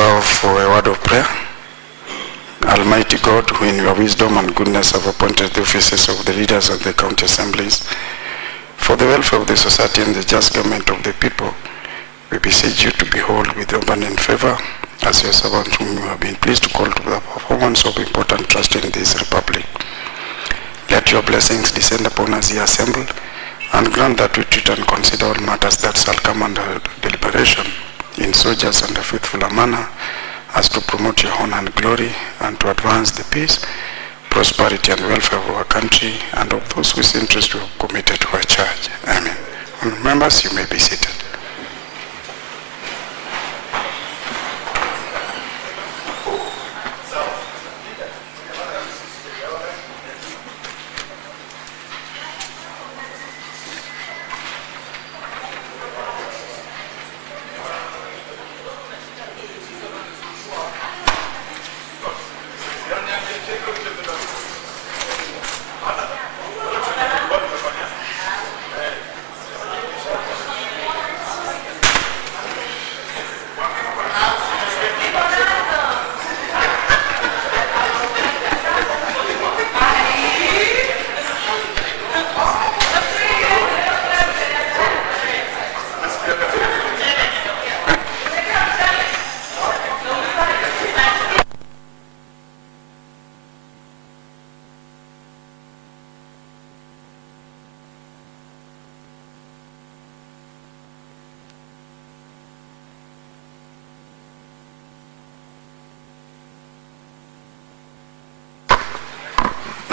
bow for a word of prayer. Almighty God, who in your wisdom and goodness have appointed the offices of the leaders of the county assemblies for the welfare of the society and the just government of the people, we beseech you to behold with abundant favor as your servant whom you have been pleased to call to the performance of important trust in this republic. Let your blessings descend upon us here assembled, and grant that we treat and consider all matters that shall come under deliberation in so just and a faithful a manner as to promote your honor and glory, and to advance the peace, prosperity, and welfare of our country and of those whose interest we have committed to our church. Amen. Members, you may be seated.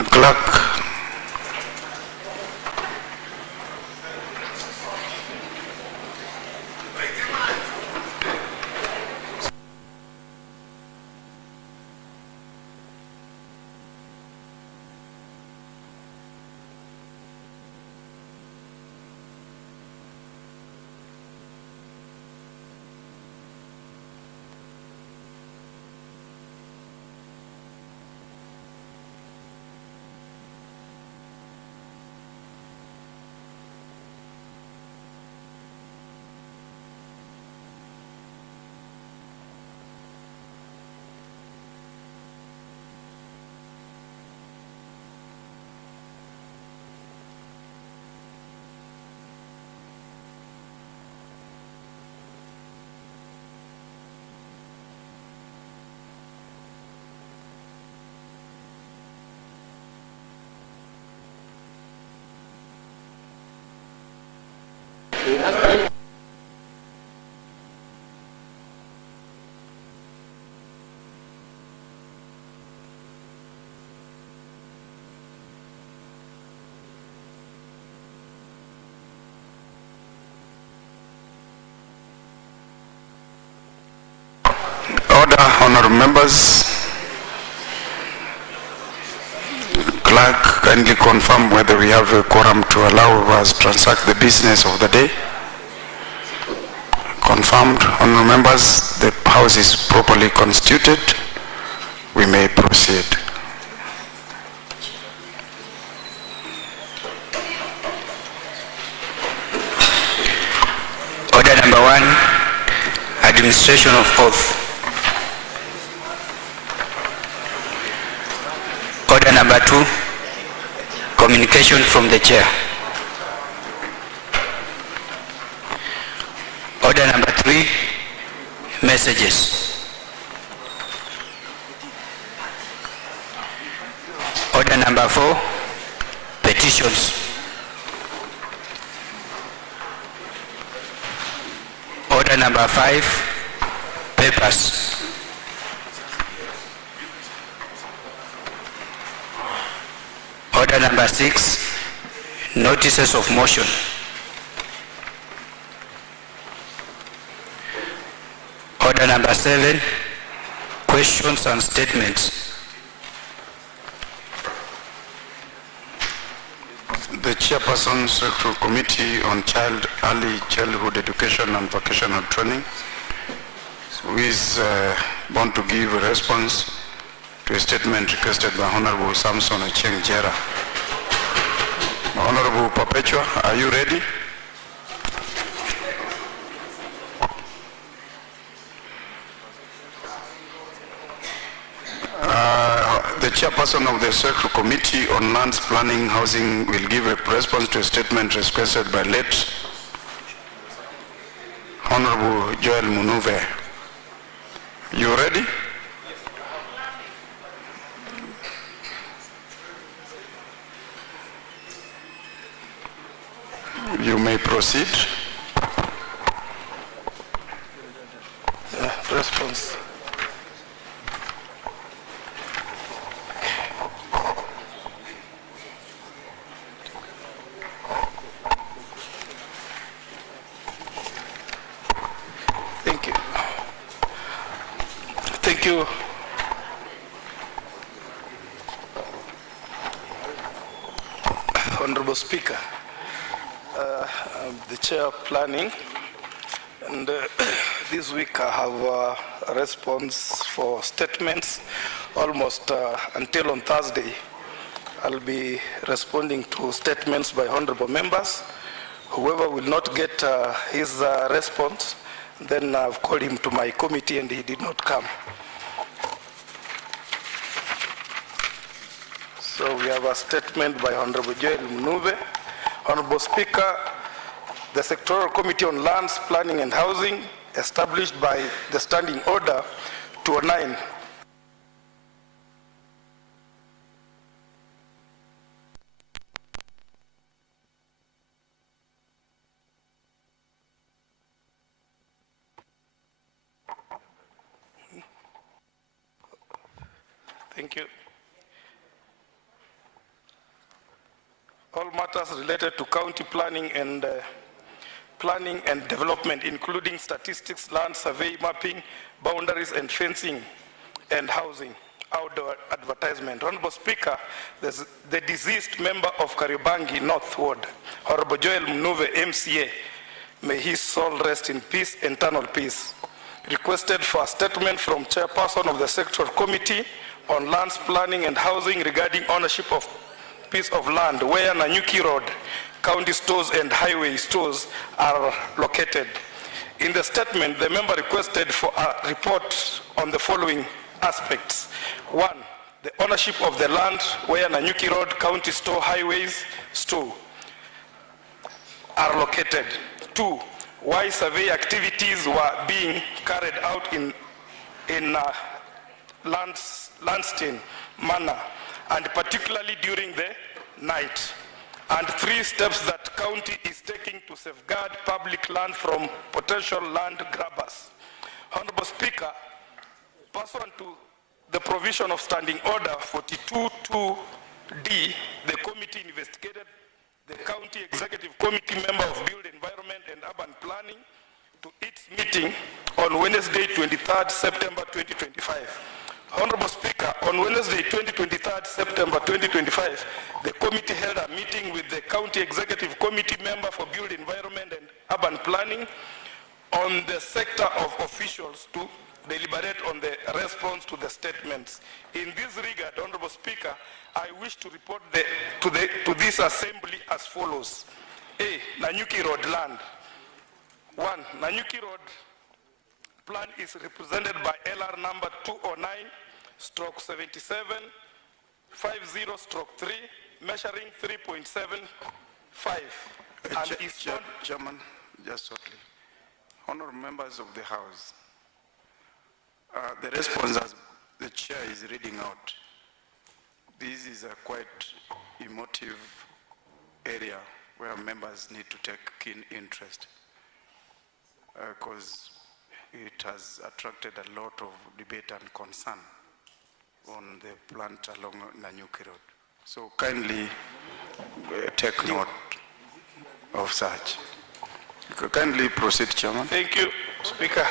Clerk. Order, honorable members. Clerk, kindly confirm whether we have a quorum to allow us to transact the business of the day. Confirmed, honorable members. The house is properly constituted. We may proceed. Order number 1, administration of oath. Order number 2, communication from the chair. Order number 3, messages. Order number 4, petitions. Order number 5, papers. Order number 6, notices of motion. Order number 7, questions and statements. The Chairperson, Secretary Committee on Early Childhood Education and Vocational Training, who is bound to give a response to a statement requested by Honorable Samson Acheng Jera. Honorable Perpetua, are you ready? chairperson of the Secretary Committee on Lands, Planning, Housing will give a response to a statement requested by late Honorable Joel Munuve. You ready? You may proceed. Response. Thank you. Thank you. Honorable Speaker, I'm the Chair of Planning, and this week I have a response for statements almost until on Thursday. I'll be responding to statements by honorable members. Whoever will not get his response, then I've called him to my committee and he did not come. So we have a statement by Honorable Joel Munuve. Honorable Speaker, the Sectoral Committee on Lands, Planning and Housing, established by the Standing Order 209, thank you. All matters related to county planning and development, including statistics, land survey, mapping, boundaries and fencing, and housing, outdoor advertisement. Honorable Speaker, the deceased member of Kariobangi North Ward, Honorable Joel Munuve, MCA, may his soul rest in peace, eternal peace, requested for a statement from Chairperson of the Sectoral Committee on Lands, Planning and Housing regarding ownership of piece of land where Nanyuki Road, county stores and highway stores are located. In the statement, the member requested for a report on the following aspects. 1, the ownership of the land where Nanyuki Road, county store, highways store are located. 2, why survey activities were being carried out in landstone manner, and particularly during the night. And 3, steps that county is taking to safeguard public land from potential land grabbers. Honorable Speaker, pursuant to the provision of Standing Order 42.2d, the committee investigated the County Executive Committee member of Build, Environment and Urban Planning to its meeting on Wednesday, 23rd September 2025. Honorable Speaker, on Wednesday, 23rd September 2025, the committee held a meeting with the County Executive Committee member for Build, Environment and Urban Planning on the sector of officials to deliberate on the response to the statements. In this regard, Honorable Speaker, I wish to report to this assembly as follows. A, Nanyuki Road land. 1, Nanyuki Road plan is represented by LR number 209/7750/3, measuring 3.75. Chairman, just shortly. Honourable members of the House, the response as the chair is reading out, this is a quite emotive area where members need to take keen interest, because it has attracted a lot of debate and concern on the plant along Nanyuki Road. So kindly take note of such. Kindly proceed, Chairman. Thank you, Speaker.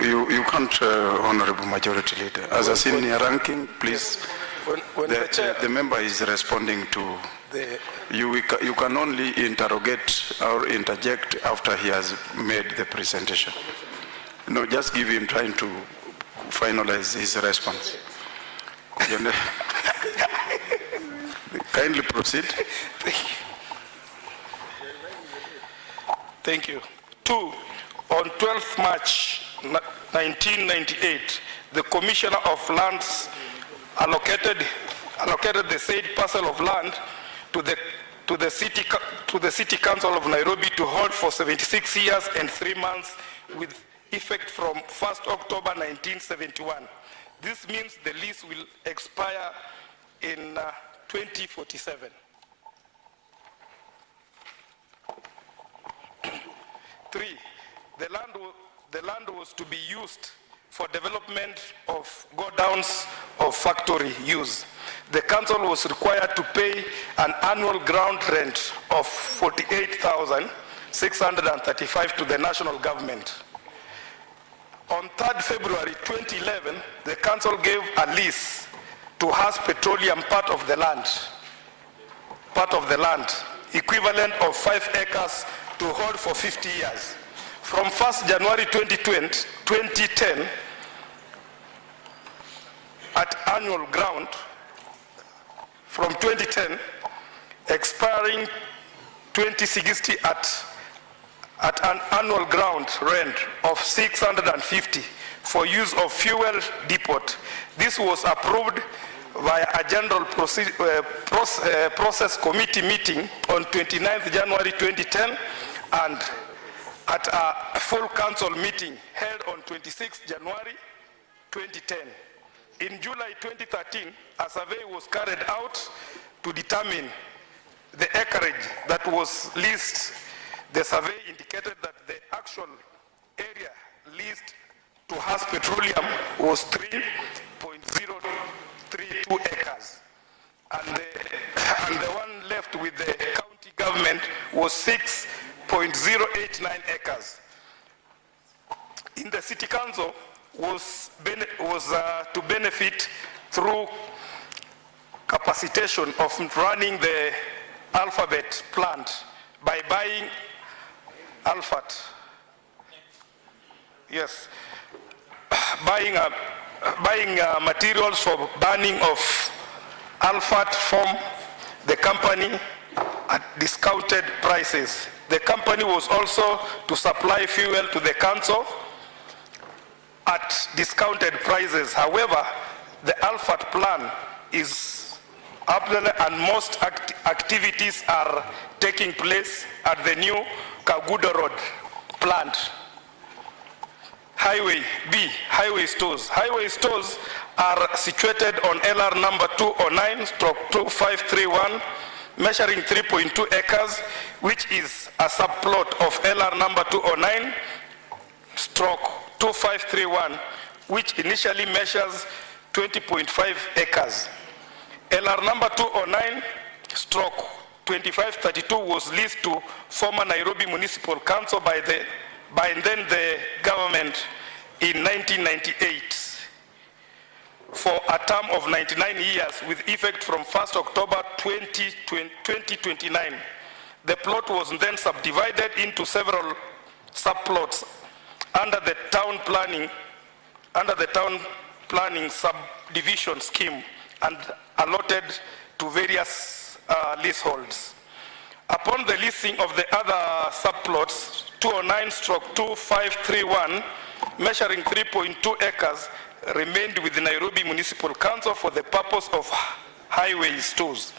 You can't, Honorable Majority Leader. As a senior ranking, please, When the member is responding to, you can only interrogate or interject after he has made the presentation. No, just give him time to finalize his response. Kindly proceed. Thank you. 2, on 12th March 1998, the Commissioner of Lands allocated the said parcel of land to the City Council of Nairobi to hold for 76 years and 3 months with effect from 1st October 1971. This means the lease will expire in 2047. 3. The land was to be used for development of go-downs of factory use. The council was required to pay an annual ground rent of 48,635 to the national government. On 3rd February 2011, the council gave a lease to Has Petroleum part of the land, equivalent of 5 acres to hold for 50 years. From 1st January 2010, at annual ground, from 2010, expiring 2060 at an annual ground rent of 650 for use of fuel depot. This was approved via a general process committee meeting on 29th January 2010 and at a full council meeting held on 26th January 2010. In July 2013, a survey was carried out to determine the acreage that was leased. The survey indicated that the actual area leased to Has Petroleum was 3.032 acres. And the one left with the county government was 6.089 acres. In the city council was to benefit through capacitation of running the alphabet plant by buying materials for burning of alphat from the company at discounted prices. The company was also to supply fuel to the council at discounted prices. However, the alphat plan is up there and most activities are taking place at the new Kaguda Road plant. Highway stores. Highway stores are situated on LR number 209/2531, measuring 3.2 acres, which is a subplot of LR number 209/2531, which initially measures 20.5 acres. LR number 209/2532 was leased to former Nairobi Municipal Council by then the government in 1998 for a term of 99 years with effect from 1st October 2029. The plot was then subdivided into several subplots under the town planning subdivision scheme and allotted to various leaseholds. Upon the leasing of the other subplots, 209/2531, measuring 3.2 acres, remained with the Nairobi Municipal Council for the purpose of highway stores.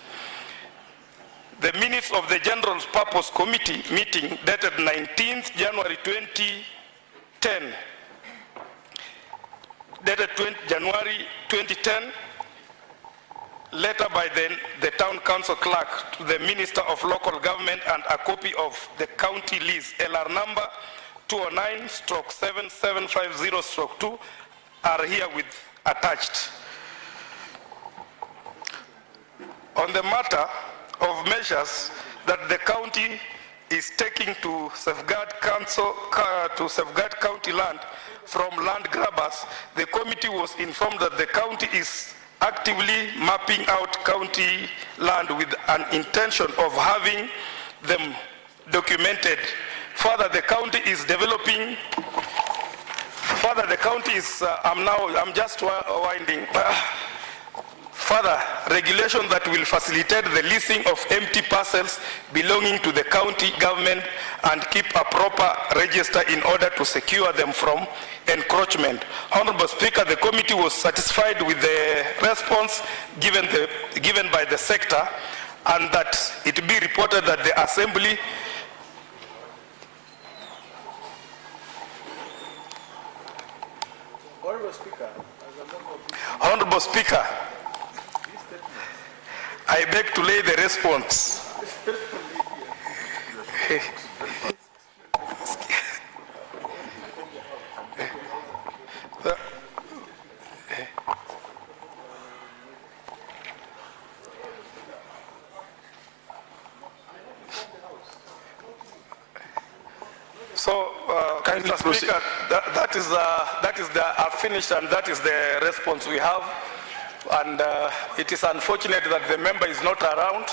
The minutes of the General Purpose Committee meeting dated 19th January 2010, dated January 2010, letter by the town council clerk to the Minister of Local Government and a copy of the county lease, LR number 209/7750/2, are herewith attached. On the matter of measures that the county is taking to safeguard county land from land grabbers, the committee was informed that the county is actively mapping out county land with an intention of having them documented. Further, the county is developing. Further, the county is. I'm just winding. Further, regulation that will facilitate the leasing of empty parcels belonging to the county government and keep a proper register in order to secure them from encroachment. Honorable Speaker, the committee was satisfied with the response given by the sector, and that it be reported that the Assembly Honorable Speaker, I beg to lay the response. So, Mr. Speaker, that is the finished, and that is the response we have. And it is unfortunate that the member is not around.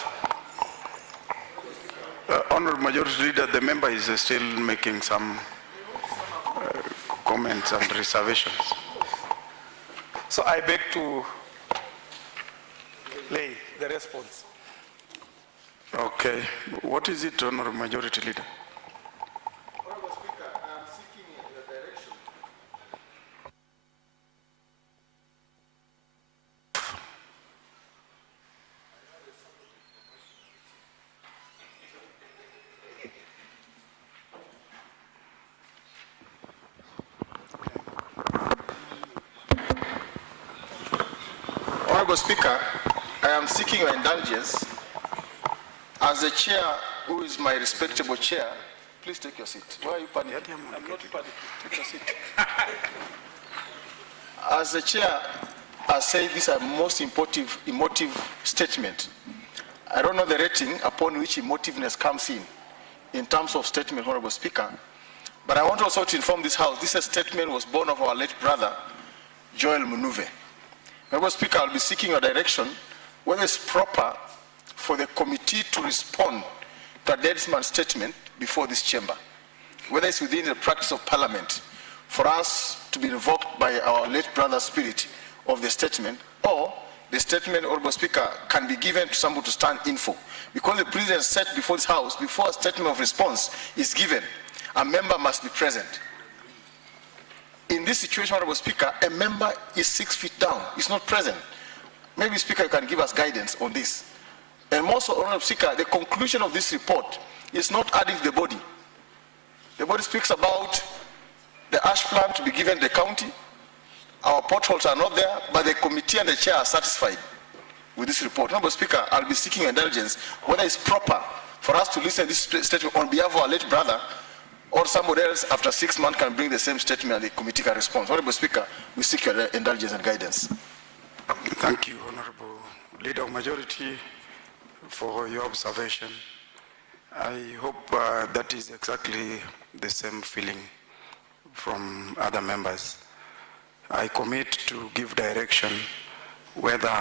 Honorable Majority Leader, the member is still making some comments and reservations. So I beg to lay the response. Okay. What is it, Honorable Majority Leader? Honorable Speaker, I am seeking the direction. Honorable Speaker, I am seeking your indulgence. As the chair, who is my respectable chair, please take your seat. Why are you panicking? I'm not panicking. Take your seat. As the chair has said, this is a most emotive statement. I don't know the rating upon which emotiveness comes in terms of statement, Honorable Speaker. But I want also to inform this House, this statement was born of our late brother, Joel Munuve. Honorable Speaker, I'll be seeking your direction whether it's proper for the committee to respond to a dead man's statement before this chamber, whether it's within the practice of Parliament for us to be invoked by our late brother's spirit of the statement, or the statement, Honorable Speaker, can be given to somebody to stand in for. Because the President said before this House, before a statement of response is given, a member must be present. In this situation, Honorable Speaker, a member is 6 feet down, is not present. Maybe, Speaker, you can give us guidance on this. And also, Honorable Speaker, the conclusion of this report is not adding to the body. The body speaks about the ash plan to be given the county. Our potholes are not there, but the committee and the chair are satisfied with this report. Honorable Speaker, I'll be seeking indulgence whether it's proper for us to listen to this statement on behalf of our late brother, or somebody else after 6 months can bring the same statement and the committee can respond. Honorable Speaker, we seek your indulgence and guidance. Thank you, Honorable Leader of Majority, for your observation. I hope that is exactly the same feeling from other members. I commit to give direction whether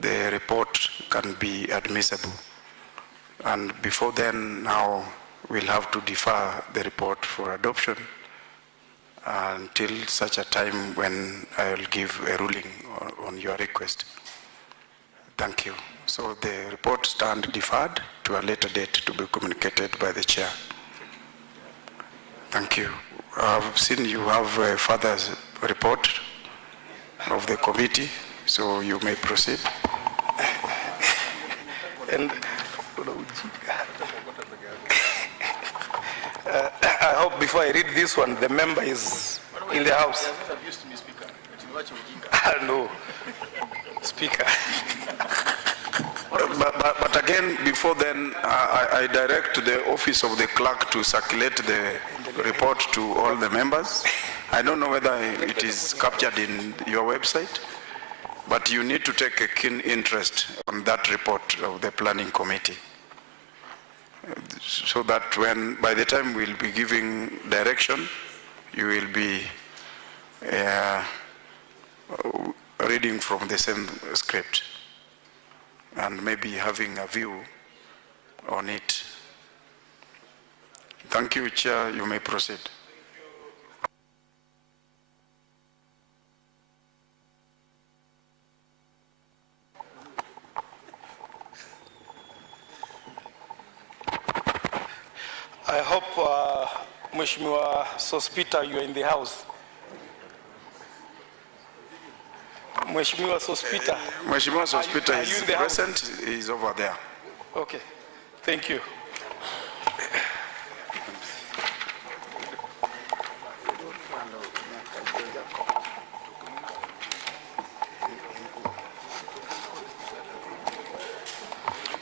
the report can be admissible. And before then, now we'll have to defer the report for adoption until such a time when I will give a ruling on your request. Thank you. So the report stands deferred to a later date to be communicated by the chair. Thank you. I've seen you have a further report of the committee, so you may proceed. And I hope before I read this one, the member is in the House. No, Speaker. But again, before then, I direct the office of the clerk to circulate the report to all the members. I don't know whether it is captured in your website, but you need to take a keen interest on that report of the planning committee, so that by the time we'll be giving direction, you will be reading from the same script and maybe having a view on it. Thank you, Chair. You may proceed. I hope Mheshimiwa Sospita, you are in the house. Mheshimiwa Sospita. Mheshimiwa Sospita is present. He is over there. Okay, thank you.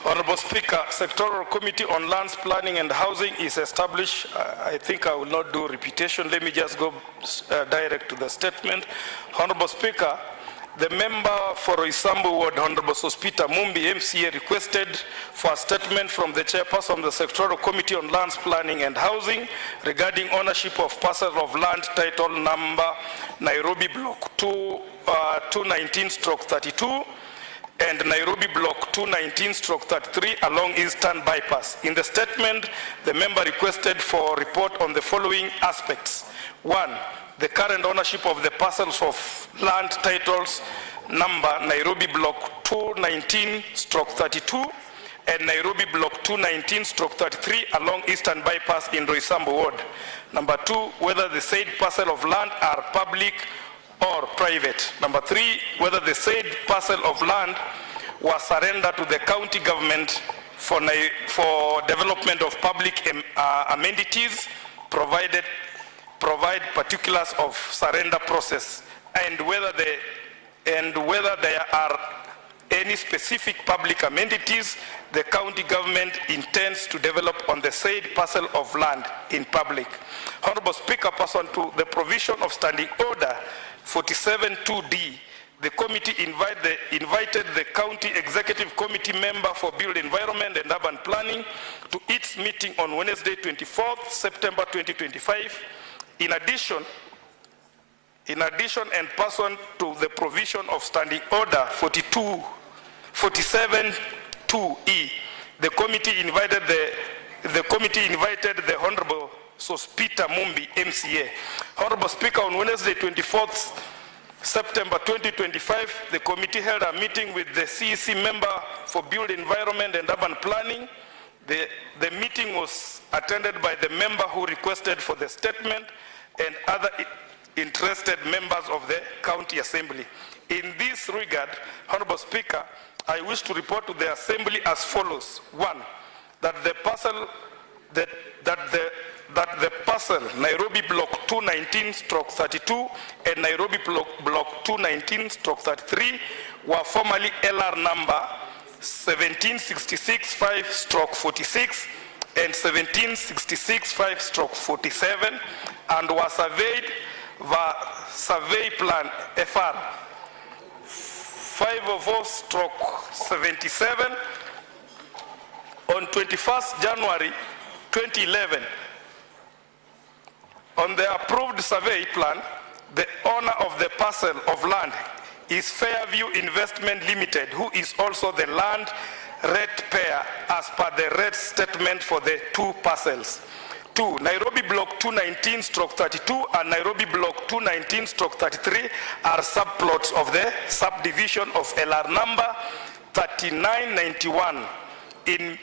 Honorable Speaker, Sectoral Committee on Lands Planning and Housing is established. I think I will not do repetition. Let me just go direct to the statement. Honorable Speaker, the member for Isambu Ward, Honorable Sospita Mumbi, MCA, requested for a statement from the chairperson of the Sectoral Committee on Lands Planning and Housing regarding ownership of parcel of land title number Nairobi Block 219/32 and Nairobi Block 219/33 along Eastern Bypass. In the statement, the member requested for a report on the following aspects. 1. The current ownership of the parcels of land titles number Nairobi Block 219/32 and Nairobi Block 219/33 along Eastern Bypass in Roysambu Ward. Number 2, whether the said parcel of land are public or private. Number 3, whether the said parcel of land was surrendered to the county government for development of public amenities, provide particulars of surrender process, and whether there are any specific public amenities the county government intends to develop on the said parcel of land in public. Honorable Speaker, pursuant to the provision of Standing Order 47(2)D, the committee invited the County Executive Committee member for Build Environment and Urban Planning to its meeting on Wednesday, 24th September 2025. In addition, and pursuant to the provision of Standing Order 47(2)E, the committee invited the Honorable Sospita Mumbi, MCA. Honorable Speaker, on Wednesday, 24th September 2025, the committee held a meeting with the CEC member for Build Environment and Urban Planning. The meeting was attended by the member who requested for the statement and other interested members of the County Assembly. In this regard, Honorable Speaker, I wish to report to the Assembly as follows. 1, that the parcel Nairobi Block 219/32 and Nairobi Block 219/33 were formerly LR number 1766/5/46 and 1766/5/47 and were surveyed via survey plan FR 504/77 on 21st January 2011. On the approved survey plan, the owner of the parcel of land is Fairview Investment Limited, who is also the land ratepayer as per the rate statement for the two parcels. 2. Nairobi Block 219/32 and Nairobi Block 219/33 are subplots of the subdivision of LR number 3991 in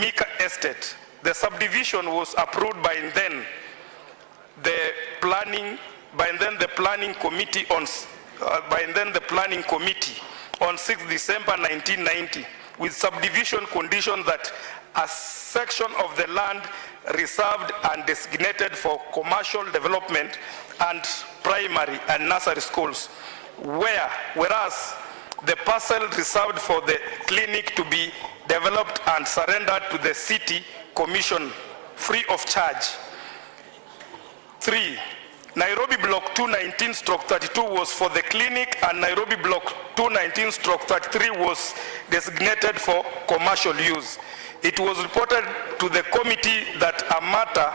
Mika Estate. The subdivision was approved by then the planning committee on 6 December 1990 with subdivision condition that a section of the land reserved and designated for commercial development and primary and nursery schools, whereas the parcel reserved for the clinic to be developed and surrendered to the city commission free of charge. 3. Nairobi Block 219/32 was for the clinic and Nairobi Block 219/33 was designated for commercial use. It was reported to the committee that a matter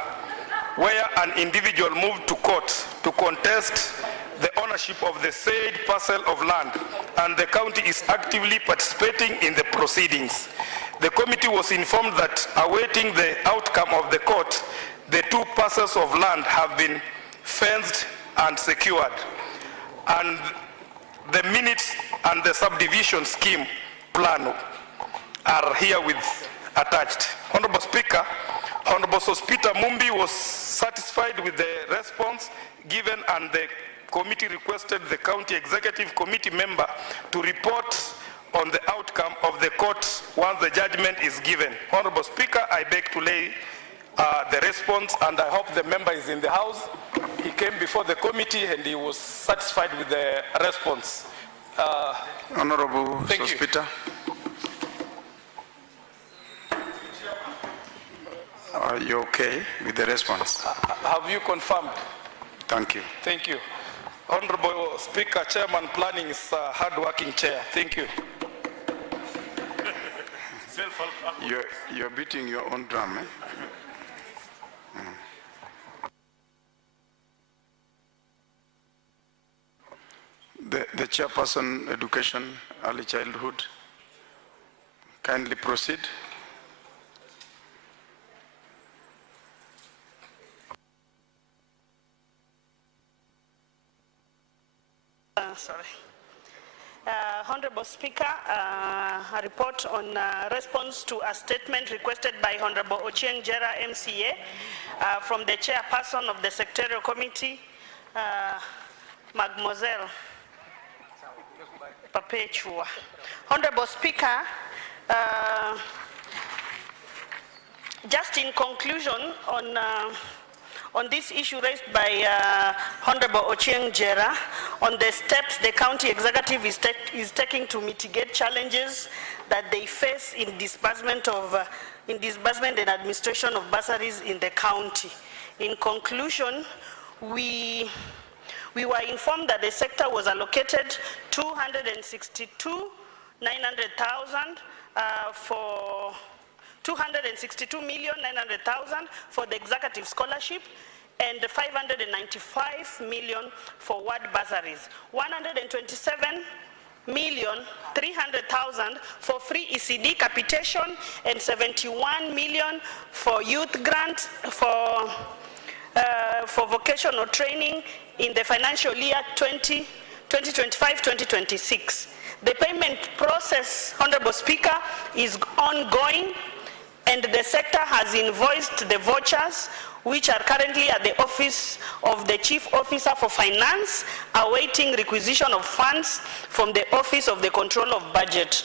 where an individual moved to court to contest the ownership of the said parcel of land, and the county is actively participating in the proceedings. The committee was informed that awaiting the outcome of the court, the two parcels of land have been fenced and secured, and the minutes and the subdivision scheme plan are herewith attached. Honorable Speaker, Honorable Sospita Mumbi was satisfied with the response given, and the committee requested the County Executive Committee member to report on the outcome of the court once the judgment is given. Honorable Speaker, I beg to lay the response, and I hope the member is in the house. He came before the committee and he was satisfied with the response. Honorable Sospita. Are you okay with the response? Have you confirmed? Thank you. Thank you. Honorable Speaker, Chairman Planning is a hard-working chair. Thank you. You're beating your own drum, eh? The chairperson, Education, Early Childhood, kindly proceed. Honorable Speaker, a report on response to a statement requested by Honorable Ochieng Jera MCA from the chairperson of the Secretarial Committee, Mademoiselle Perpetua. Honorable Speaker, just in conclusion on this issue raised by Honorable Ochieng Jera on the steps the county executive is taking to mitigate challenges that they face in disbursement and administration of bursaries in the county. In conclusion, we were informed that the sector was allocated 262,900,000 for 262,900,000 for the executive scholarship and 595 million for ward bursaries, 127,300,000 for free ECD capitation, and 71 million for youth grant for vocational training in the financial year 2025-2026. The payment process, Honorable Speaker, is ongoing, and the sector has invoiced the vouchers which are currently at the office of the Chief Officer for Finance, awaiting requisition of funds from the Office of the Control of Budget.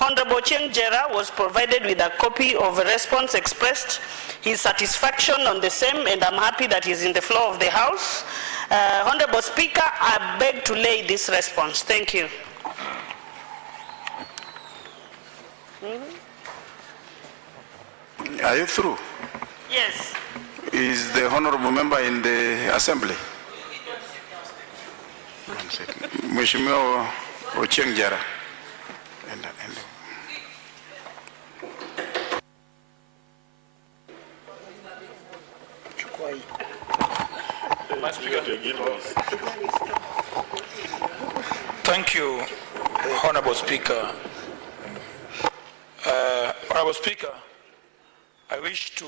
Honorable Ochieng Jera was provided with a copy of a response, expressed his satisfaction on the same, and I'm happy that he's in the floor of the House. Honorable Speaker, I beg to lay this response. Thank you. Are you through? Yes. Is the honorable member in the assembly? Mheshimiwa Ochieng Jera. Thank you, Honorable Speaker. Honorable Speaker, I wish to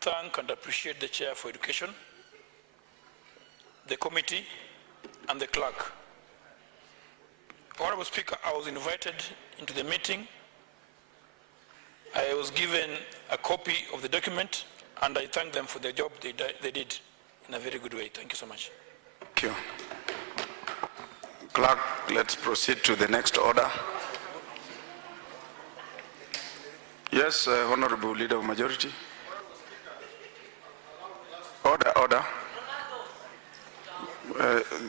thank and appreciate the Chair for Education, the committee, and the clerk. Honorable Speaker, I was invited into the meeting. I was given a copy of the document, and I thank them for the job they did in a very good way. Thank you so much. Thank you. Clerk, let's proceed to the next order. Yes, Honorable Leader of Majority. Order.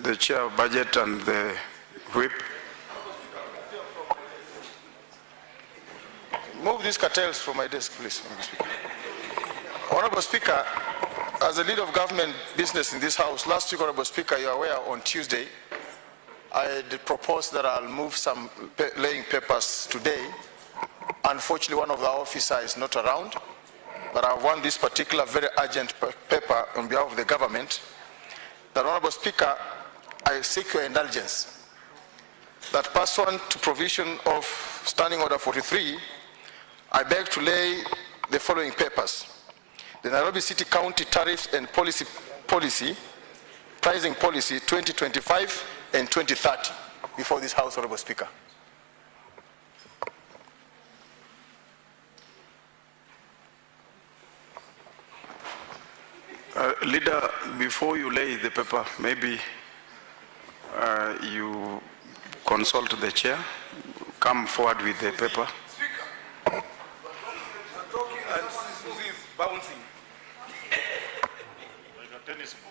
The Chair of Budget and the Whip. Move these cartels from my desk, please. Honorable Speaker, as a leader of government business in this House, last week, Honorable Speaker, you are aware, on Tuesday, I had proposed that I'll move some laying papers today. Unfortunately, one of the officers is not around, but I want this particular very urgent paper on behalf of the government. That, Honorable Speaker, I seek your indulgence that pursuant to provision of Standing Order 43, I beg to lay the following papers: the Nairobi City County Tariffs and Pricing Policy 2025 and 2030 before this House, Honorable Speaker. Leader, before you lay the paper, maybe you consult the chair, come forward with the paper. And Susie is bouncing. Like a tennis ball.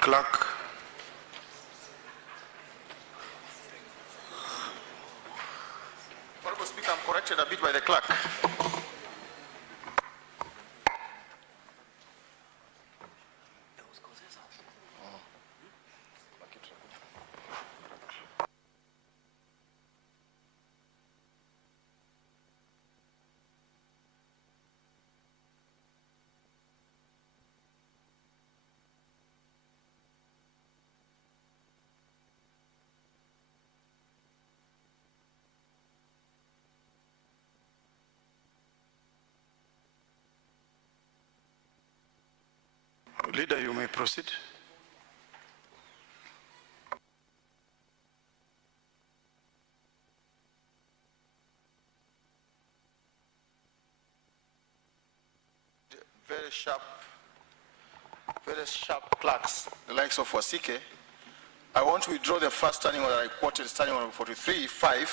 Clerk. Honorable Speaker, I'm corrected a bit by the clerk. Leader, you may proceed. Very sharp clerks, the likes of Wasike. I want to withdraw the first standing order I quoted, standing order 43.5,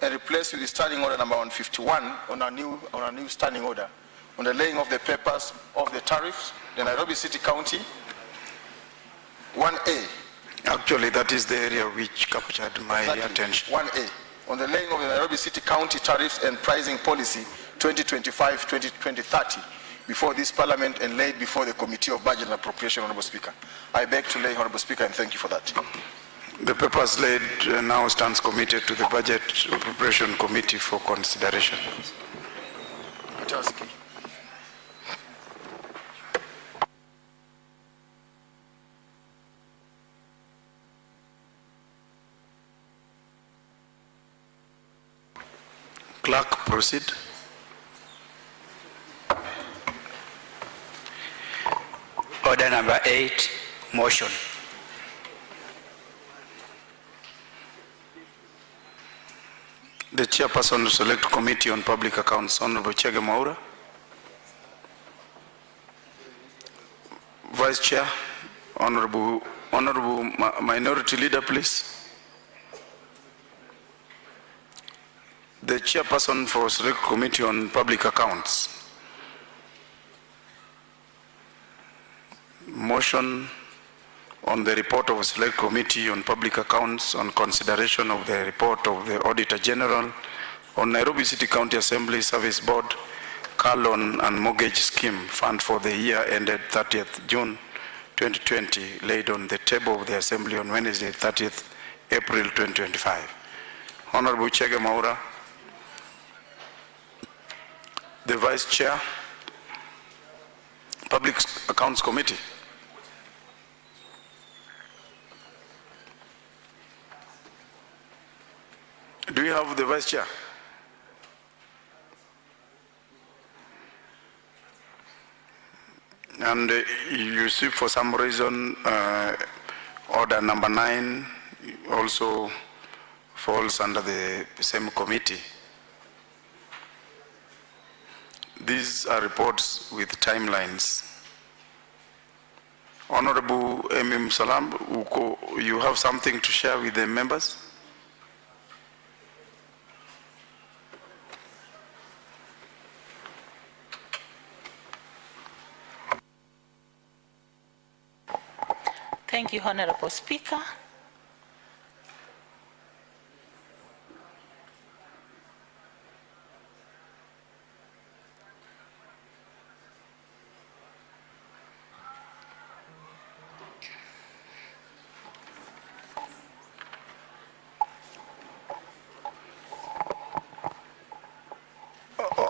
and replace with the standing order number 151 on a new standing order on the laying of the papers of the tariffs, the Nairobi City County 1A. Actually, that is the area which captured my attention. 1A, on the laying of the Nairobi City County tariffs and pricing policy 2025-2030 before this Parliament and laid before the Committee of Budget and Appropriation, Honorable Speaker. I beg to lay, Honorable Speaker, and thank you for that. The papers laid now stands committed to the Budget Appropriation Committee for consideration. Clerk, proceed. Order number 8, motion. The Chairperson of Select Committee on Public Accounts, Honorable Chege Maura. Vice Chair, Honorable Minority Leader, please. The Chairperson for Select Committee on Public Accounts. Motion on the report of Select Committee on Public Accounts on consideration of the report of the Auditor General on Nairobi City County Assembly Service Board, Car Loan and Mortgage Scheme Fund for the year ended 30th June 2020, laid on the table of the Assembly on Wednesday, 30th April 2025. Honorable Chege Maura, the Vice Chair, Public Accounts Committee. Do you have the Vice Chair? And you see, for some reason, order number 9 also falls under the same committee. These are reports with timelines. Honorable Emim Salam, you have something to share with the members? Thank you, Honorable Speaker.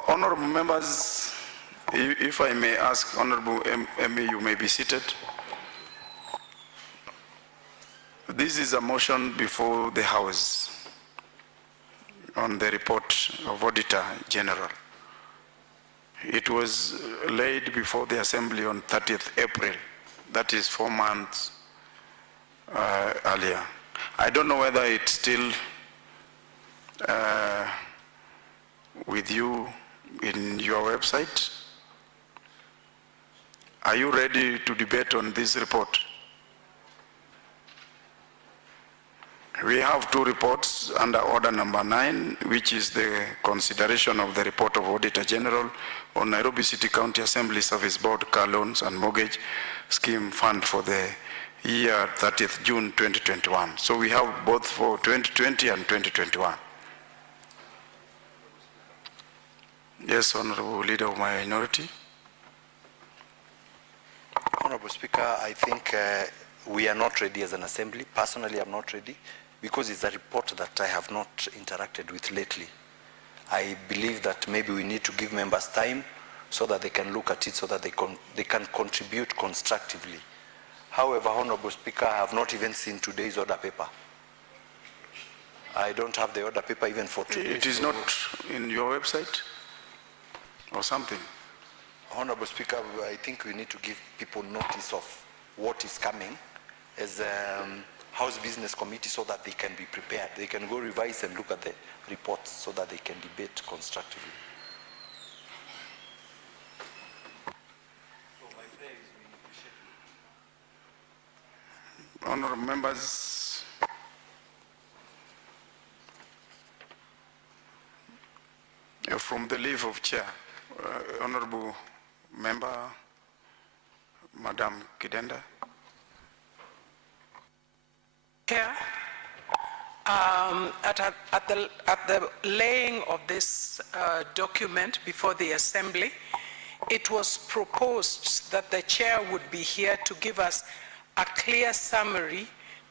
Honorable members, If I may ask, Honorable Emmy, you may be seated. This is a motion before the House on the report of Auditor General. It was laid before the Assembly on 30th April. That is 4 months earlier. I don't know whether it's still with you in your website. Are you ready to debate on this report? We have 2 reports under order number 9, which is the consideration of the report of Auditor General on Nairobi City County Assembly Service Board Car Loans and Mortgage Scheme Fund for the year 30th June 2021. So we have both for 2020 and 2021. Yes, Honorable Leader of my minority. Honorable Speaker, I think we are not ready as an assembly. Personally, I'm not ready because it's a report that I have not interacted with lately. I believe that maybe we need to give members time so that they can look at it, so that they can contribute constructively. However, Honorable Speaker, I have not even seen today's order paper. I don't have the order paper even for today. It is not in your website or something? Honorable Speaker, I think we need to give people notice of what is coming as House Business Committee so that they can be prepared. They can go revise and look at the reports so that they can debate constructively. Honorable members, from the leave of chair, Honorable Member, Madam Kidenda. Chair, at the laying of this document before the Assembly, it was proposed that the chair would be here to give us a clear summary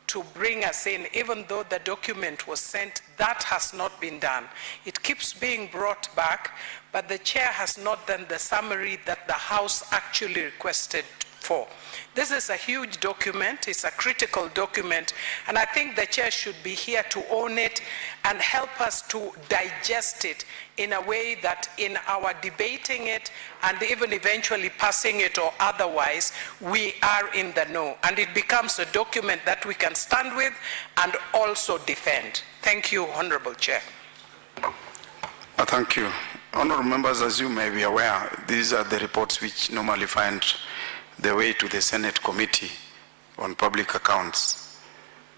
to bring us in, even though the document was sent. That has not been done. It keeps being brought back, but the chair has not done the summary that the House actually requested for. This is a huge document, it's a critical document, and I think the chair should be here to own it and help us to digest it in a way that in our debating it and even eventually passing it or otherwise, we are in the know, and it becomes a document that we can stand with and also defend. Thank you, Honorable Chair. Thank you. Honorable members, as you may be aware, these are the reports which normally find the way to the Senate Committee on Public Accounts.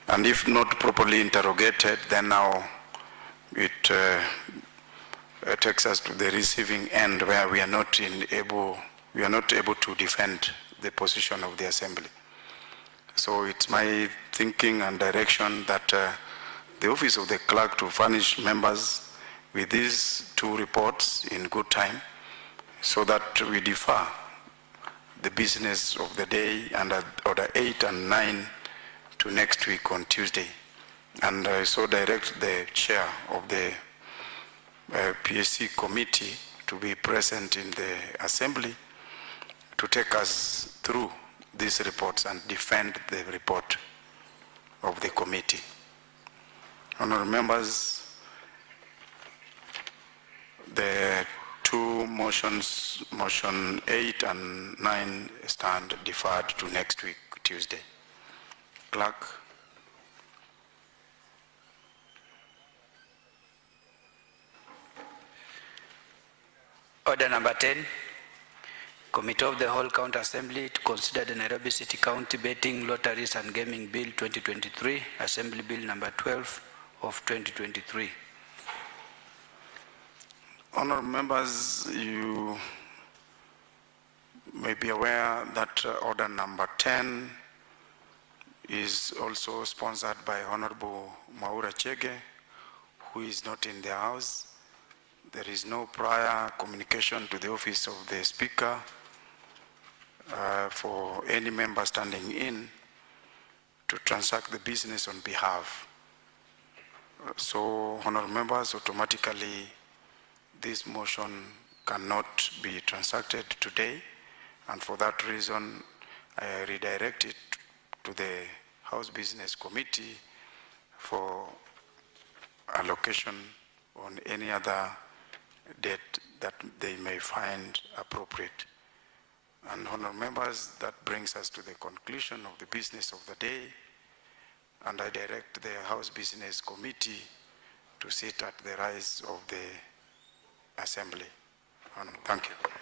And if not properly interrogated, then now it takes us to the receiving end where we are not able to defend the position of the Assembly. So it's my thinking and direction that the Office of the Clerk to furnish members with these 2 reports in good time so that we defer the business of the day under order 8 and 9 to next week on Tuesday. And I so direct the chair of the PSC committee to be present in the Assembly to take us through these reports and defend the report of the committee. Honourable members, the 2 motions, motion 8 and 9, stand deferred to next week, Tuesday. Clerk. Order number 10. Committee of the Whole County Assembly to consider the Nairobi City County Betting, Lotteries and Gaming Bill 2023, Assembly Bill number 12 of 2023. Honourable members, you may be aware that order number 10 is also sponsored by Honourable Mwaura Chege, who is not in the House. There is no prior communication to the office of the Speaker for any member standing in to transact the business on behalf. So, honourable members, automatically this motion cannot be transacted today, and for that reason, I redirect it to the House Business Committee for allocation on any other date that they may find appropriate. And honorable members, that brings us to the conclusion of the business of the day, and I direct the House Business Committee to sit at the rise of the Assembly. Thank you.